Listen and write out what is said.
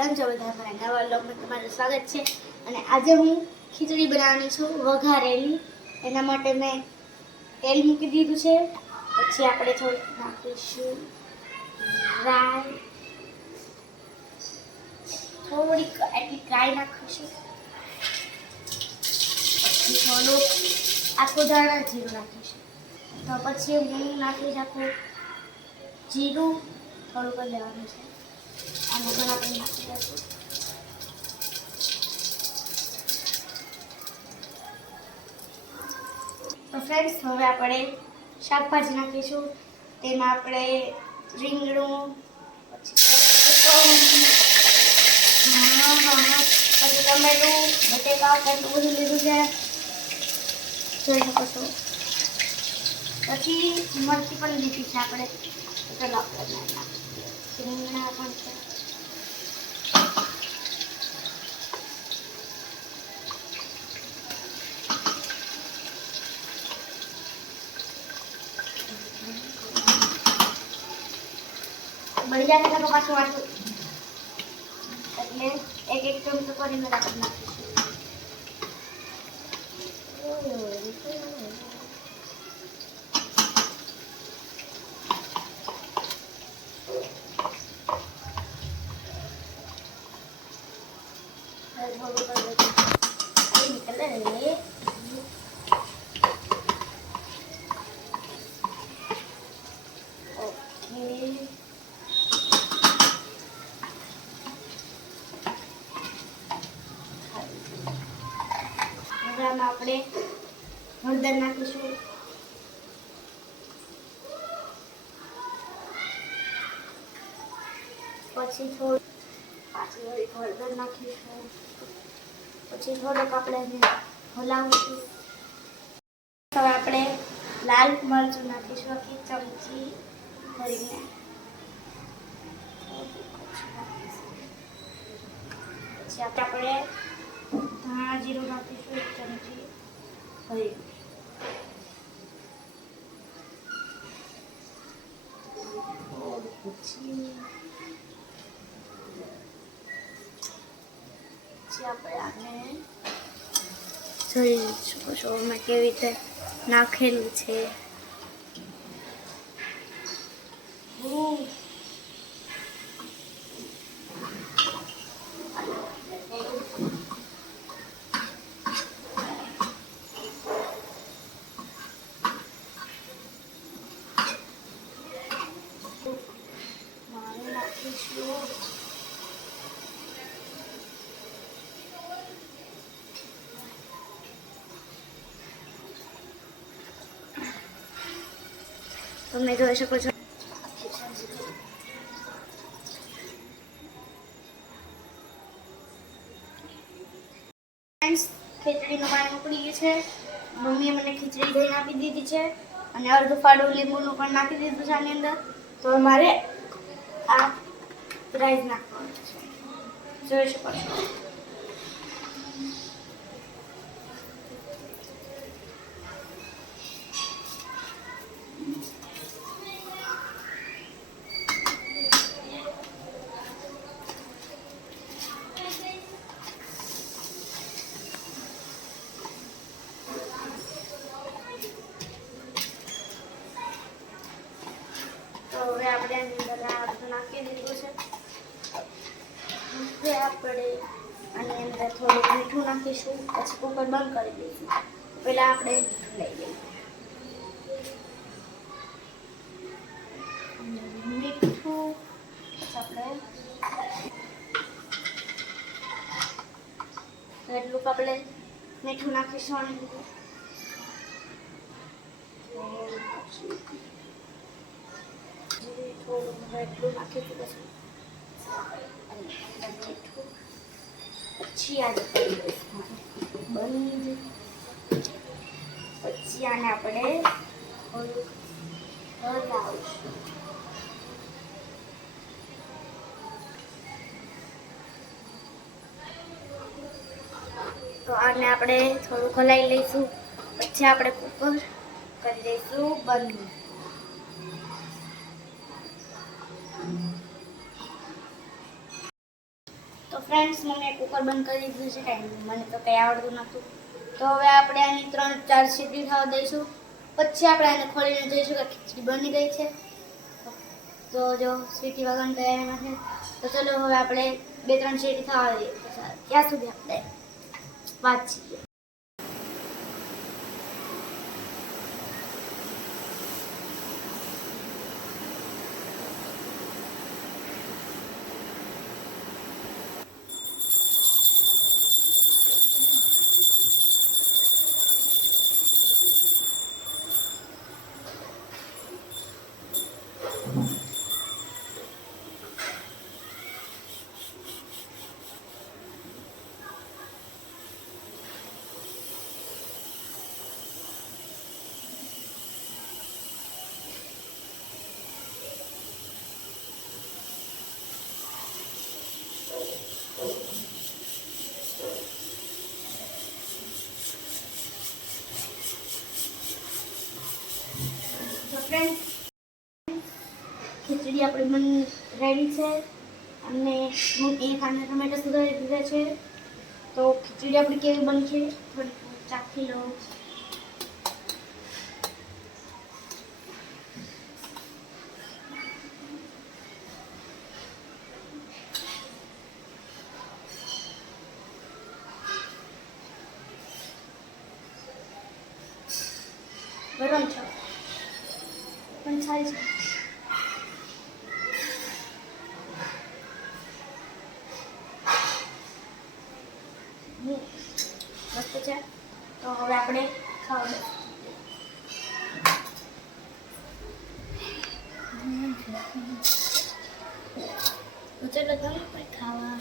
કેમ છો બધા મારા નવા વ્લોગમાં તમારું સ્વાગત છે. અને આજે હું ખીચડી બનાવવાની છું, વઘારેલી. એના માટે મેં તેલ મૂકી દીધું છે. પછી આપણે થોડુંક નાખીશું રાઈ. થોડીક એટલી ડ્રાય નાખીશું. થોડુંક આખું દાણા જીરું નાખીશું. તો પછી હું નાખીશ આખું જીરું, થોડુંક લેવાનું છે. આ મગન આપણે નાખી દઈશું તો ફ્રેન્ડ્સ હવે આપણે શાકભાજી નાખીશું. તેમાં આપણે રીંગણું, પછી ટમેટું બટેકા કેટલું બધું લીધું છે. જોઈ શકો છો. પછી મરચી પણ લીધી છે આપણે. ચલો આપણે. રીંગણા પણ છે. બળી જાય એટલે પાછું વાંચું. એટલે એક એક ચમચો કરીને રાખી નાખીશું. આપણે હળદર નાખીશું પછી થોડું પાછી વળી હળદર નાખીશું પછી થોડુંક આપણે એને હલાવીશું હવે આપણે લાલ મરચું નાખીશું આખી ચમચી ભરીને પછી આપણે ધાણા જીરું નાખીશું એક ચમચી ભરી પછી પછી આપણે આને જોઈ શકો છો અમે કેવી રીતે નાખેલું છે ઓહ. મારે નાખીશું તમે જોઈ શકો છો. ખીચડીનું પાણી ઉકળી ગયું છે. મમ્મીએ મને ખીચડી ધોઈને આપી દીધી છે અને અડધું ફાડું લીંબુનું પણ નાખી દીધું છે આની અંદર. તો મારે આ રાઈસ નાખવાનું છે. જોઈ શકો છો. હવે અને અંદર થોડુંક મીઠું નાખીશું, પછી કુકર બંધ કરી દઈશું. પહેલાં આપણે મીઠું લઈ લઈએ. મીઠું આપણે એટલું આપણે મીઠું નાખીશું અને થોડું એટલું નાખી દીધું પછી પછી આને બંધ પછી આને આપણે આને આપણે થોડું હલાવી લઈશું. પછી આપણે કુકર કરી દઈશું બંધ. ફ્રેન્ડ્સ મમ્મીએ કુકર બંધ કરી દીધું છે, કાંઈ મને તો કંઈ આવડતું નહોતું. તો હવે આપણે આની ત્રણ ચાર સીટી થવા દઈશું. પછી આપણે આને ખોલીને જોઈશું કે ખીચડી બની ગઈ છે. તો જો, સીટી વગર તૈયારીમાં છે. તો ચલો હવે આપણે બે ત્રણ સીટી થવા દઈએ. ત્યાં સુધી આપણે વાંચીએ તો ફ્રેન્ડ ખીચડી આપણી મન રેડી છે. અને હું એ ખાંડા ટમેટા સુધારી દીધા છે. તો ખીચડી આપણી કેવી બનશે? થોડીક ચાખી લો ગરમ છે. પણ સારી છે. મસ્ત છે. તો હવે આપણે ખાવા બેસીએ. તો ચલો તમે પણ ખાવા.